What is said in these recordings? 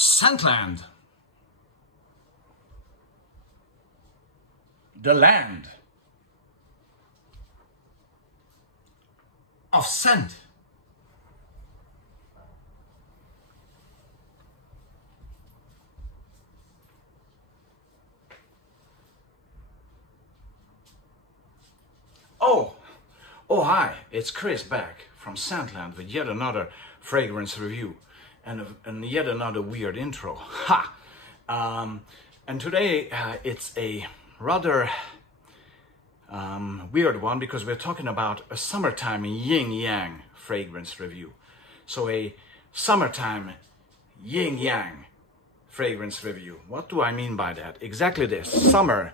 Scentland. The land of scent. Oh, hi, it's Chris back from Scentland with yet another fragrance review and yet another weird intro. Ha! And today it's a rather weird one because we're talking about a summertime Yin-Yang fragrance review. So a summertime Yin-Yang fragrance review. What do I mean by that? Exactly this, summer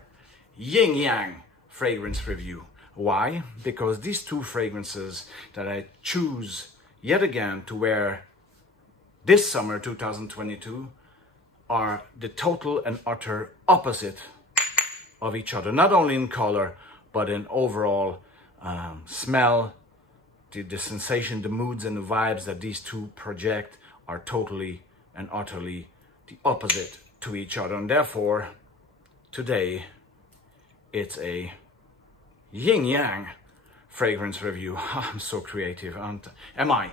Yin-Yang fragrance review. Why? Because these two fragrances that I choose yet again to wear this summer 2022 are the total and utter opposite of each other. Not only in color, but in overall smell, the sensation, the moods and the vibes that these two project are totally and utterly the opposite to each other. And therefore, today, it's a Yin-Yang fragrance review. I'm so creative, am I?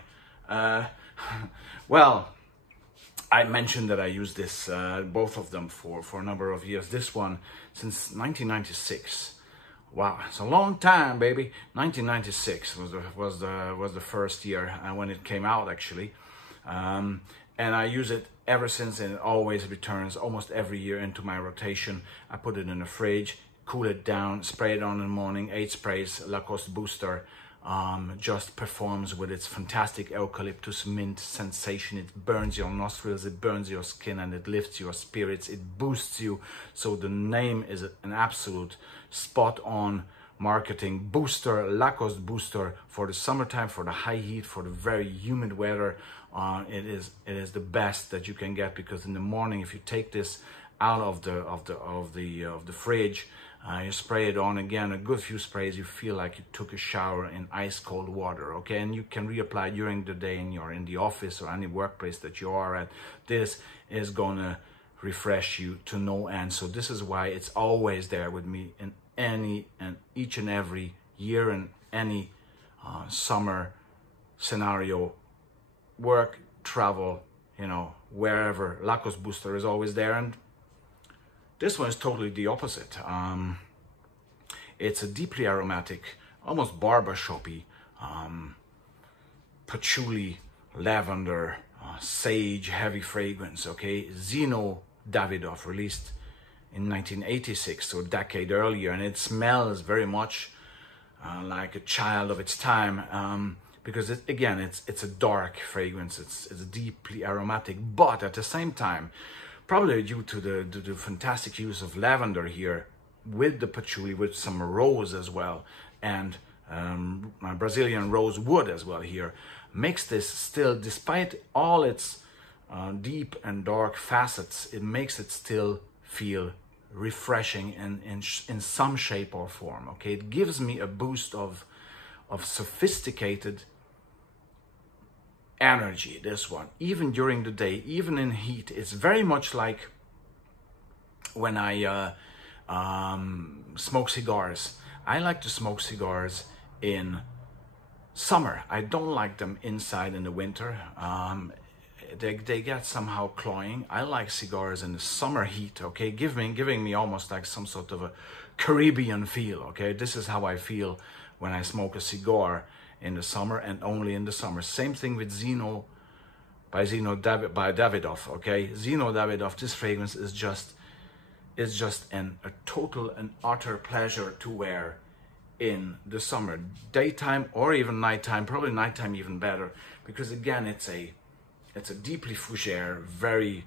Well, I mentioned that I used this, both of them for a number of years. This one since 1996. Wow, it's a long time, baby. 1996 was the first year when it came out, actually, and I use it ever since, and it always returns almost every year into my rotation. I put it in the fridge, cool it down, spray it on in the morning. 8 sprays, Lacoste Booster. Just performs with its fantastic eucalyptus mint sensation. It burns your nostrils, it burns your skin, and it lifts your spirits. It boosts you. So the name is an absolute spot-on marketing booster, Lacoste Booster for the summertime, for the high heat, for the very humid weather. It is the best that you can get, because in the morning, if you take this out of the fridge, you spray it on again, a good few sprays, you feel like you took a shower in ice cold water, okay? And you can reapply during the day, and you're in the office or any workplace that you are at. This is gonna refresh you to no end. So this is why it's always there with me in each and every year, in any summer scenario, work, travel, you know, wherever. Lacoste Booster is always there. And this one is totally the opposite. It's a deeply aromatic, almost barbershop-y, patchouli, lavender, sage, heavy fragrance, okay? Zino Davidoff, released in 1986, so a decade earlier, and it smells very much like a child of its time, because it's a dark fragrance, it's deeply aromatic, but at the same time, probably due to the fantastic use of lavender here with the patchouli, with some rose as well, and Brazilian rose wood as well here, makes this still, despite all its deep and dark facets, it makes it still feel refreshing in some shape or form, okay? It gives me a boost of sophisticated energy, this one, even during the day, even in heat. It's very much like when I smoke cigars. I like to smoke cigars in summer. I don't like them inside in the winter. They get somehow cloying. I like cigars in the summer heat, okay, giving me almost like some sort of a Caribbean feel, okay? This is how I feel when I smoke a cigar in the summer, and only in the summer. Same thing with Zino by Davidoff, okay? Zino Davidoff, this fragrance is just a total and utter pleasure to wear in the summer, daytime or even nighttime. Probably nighttime even better, because again, it's a deeply fougere, very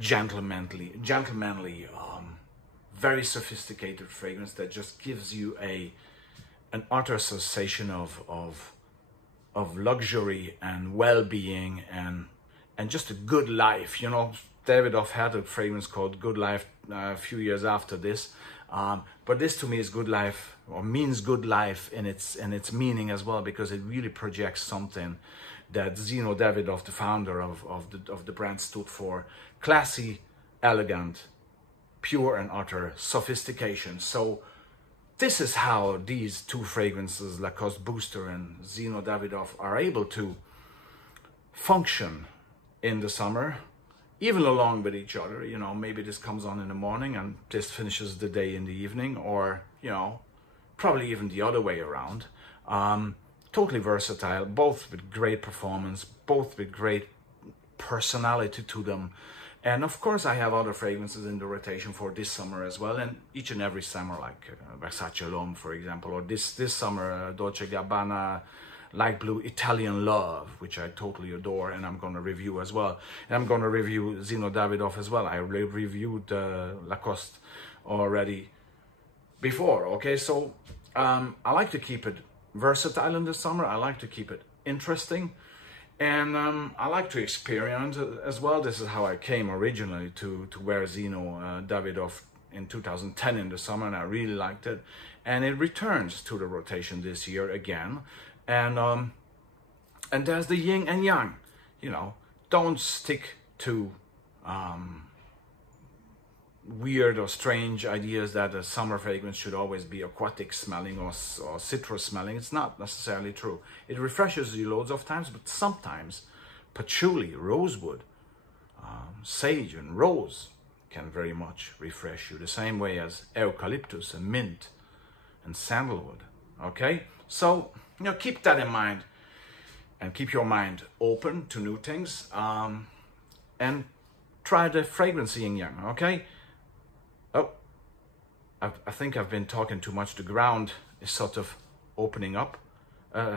gentlemanly, very sophisticated fragrance that just gives you an utter sensation of luxury and well-being and just a good life. You know, Davidoff had a fragrance called Good Life a few years after this. But this to me is good life, or means good life in its meaning as well, because it really projects something that Zino Davidoff, the founder of the brand, stood for: classy, elegant, pure and utter sophistication. So this is how these two fragrances, Lacoste Booster and Zino Davidoff, are able to function in the summer, even along with each other. You know, maybe this comes on in the morning and this finishes the day in the evening, or, you know, probably even the other way around. Totally versatile, both with great performance, both with great personality to them. And of course, I have other fragrances in the rotation for this summer as well, and each and every summer, like Versace L'Homme, for example, or this summer, Dolce & Gabbana Light Blue Italian Love, which I totally adore, and I'm going to review as well. And I'm going to review Zino Davidoff as well. I reviewed Lacoste already before, okay? So I like to keep it versatile in the summer. I like to keep it interesting. And I like to experiment as well. This is how I came originally to wear Zino Davidoff in 2010 in the summer, and I really liked it. And it returns to the rotation this year again. And there's the yin and yang. You know, don't stick to weird or strange ideas that a summer fragrance should always be aquatic smelling or citrus smelling. It's not necessarily true. It refreshes you loads of times, but sometimes patchouli, rosewood, sage and rose can very much refresh you, the same way as eucalyptus and mint and sandalwood. Okay, so you know, keep that in mind and keep your mind open to new things, and try the fragrance yin-yang. Okay. Oh, I think I've been talking too much. The ground is sort of opening up.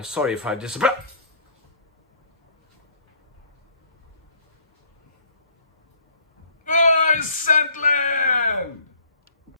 Sorry if I disappear. Oh, scentless!